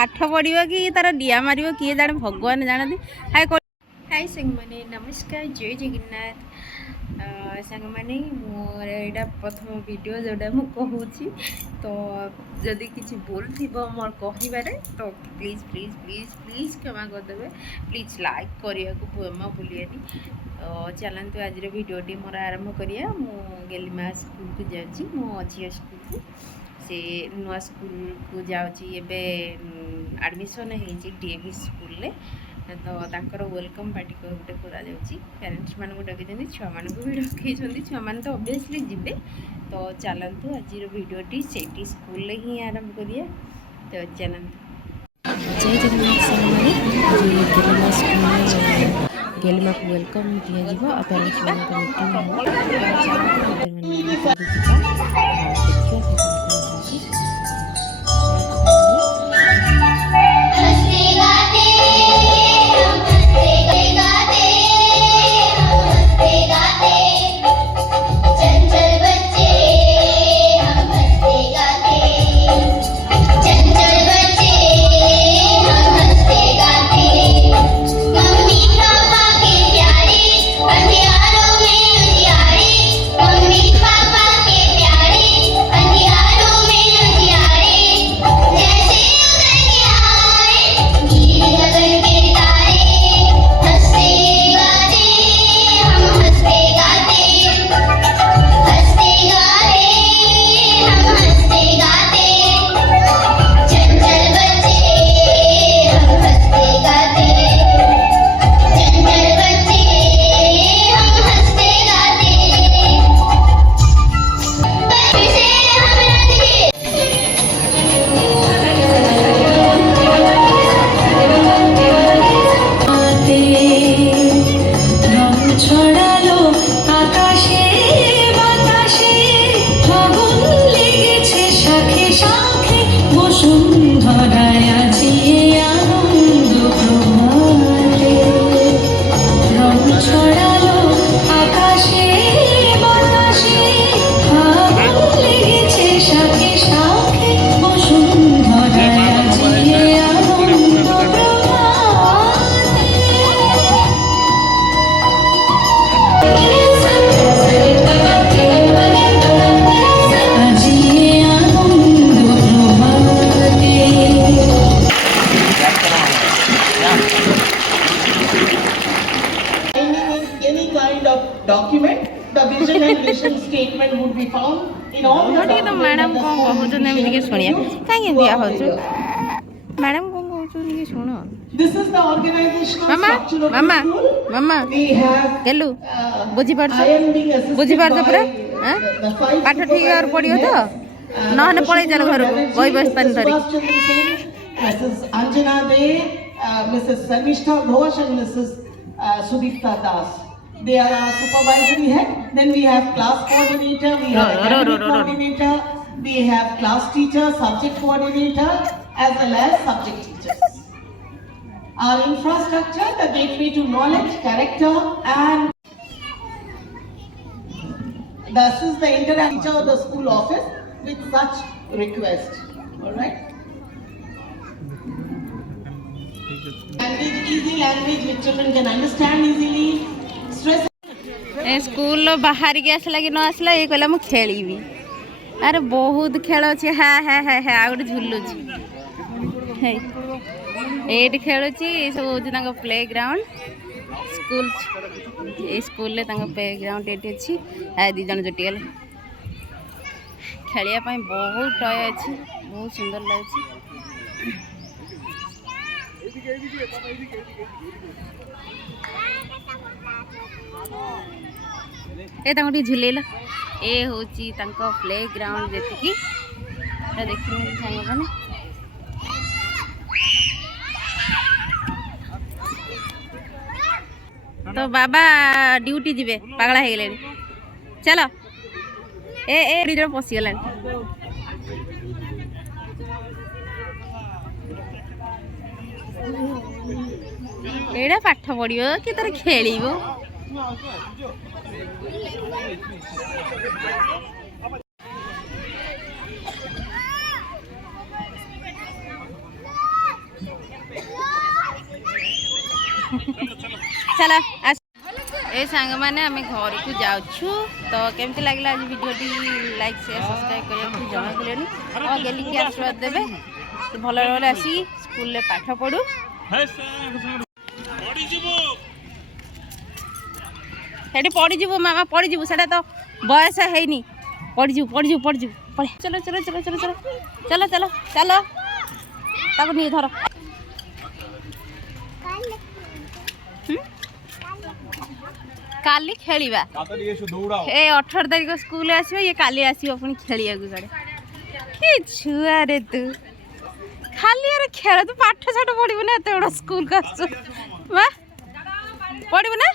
पाठ पढ़ो कि तार डिया मार किए जाने भगवान जानते। हाय हाय सांग मैंने नमस्कार जय जगन्नाथ सांग मैंने मोर यहाँ प्रथम वीडियो जोटा मु कहूँ तो जदि किसी भूल थी मोर कहबारे तो प्लीज़ प्लीज़ प्लीज़ प्लीज़ क्षमा करदे प्लीज़ लाइक करने को जमा भूलिएनि। चलते आज भिडटी मोर आरंभ करिया। मु गेलिमा स्कूल को जाऊँगी मो झील स्कूल को से नुआ स्कूल को जाऊँगी एवं आडमिशन हो डीएवी स्कूल तो तांकर वेलकम पार्टी गोटे करा पेरेंट्स मान डे छुआ मान भी डकई छुआ मान तो ऑब्वियसली जीवे। तो चलतु आज भिडटी से स्कूल ही आरंभ करिए। तो चलतु जय जगन्नाथ स्कूल गेलिमा को वेलकम दिया parents document, the vision and mission statement would be found in all the documents. Madam को कहउछ नेम के सुनिया काहे बिया होछ मैडम को कहउछ के सुनो। This is the organizational structure of mama the school. Mama We have केलु बुझी I परछ am being assisted बुझी परछ by पूरा the five पाठ ठीक और पढ़ियो तो नहने पळै जान घर बही बस्तान धरी। Mrs. Anjana De, Mrs. Sanishtha Ghosh and Mrs. Sudipta Das. They are our supervisory head. Then we have class coordinator, we have academic coordinator, we have class teacher, subject coordinator, as well as subject teachers. Our infrastructure, the gateway to knowledge, character, and this is the interaction of the school office with such request. All right. Language, easy language which children can understand easily. Stress. School बाहर के आसला कि न आसला ये कहला मु खेलीबी। अरे बहुत खेल अच्छे हाँ हाँ हाँ हाँ आउट झुलुची एट खेलुची सब हूँ प्ले ग्राउंड स्कूल ये स्कूल प्ले ग्राउंड ये अच्छी हाँ दी जन जुटी गले खेलिया बहुत टय अच्छी बहुत सुंदर लगे। ए झुलेल ए हूँ प्ले ग्राउंड जी देखिए सांग मैंने तो बाबा ड्यूटी जीवे पागला हो गले चलो ए जन पशिगला एड़ा पाठ पढ़ो कि तार खेल चल आस ए सांग मैंने आम घर को जाऊँ तो केमती लगे आज वीडियो लाइक शेयर सब्सक्राइब करने जमा कले और गेली की आशीर्वाद देवे भल भल आसी स्कूल में पाठ पढ़ू सेठी पड़ीजु मामा पड़ीजु से तो बयस है पड़ीजु पड़े चलो चलो चलो चलो चलो चलो चलो चलो ताको नहीं धर काली खेलिबा ए 18 तारिख स्कूल आसो ये काली आसो पुणी खेलिया साड़े कि छुआ रे तू खाली यार खेल तू पाठ साठ पढ़ू ना एत बड़ा स्कूल का पढ़ू ना।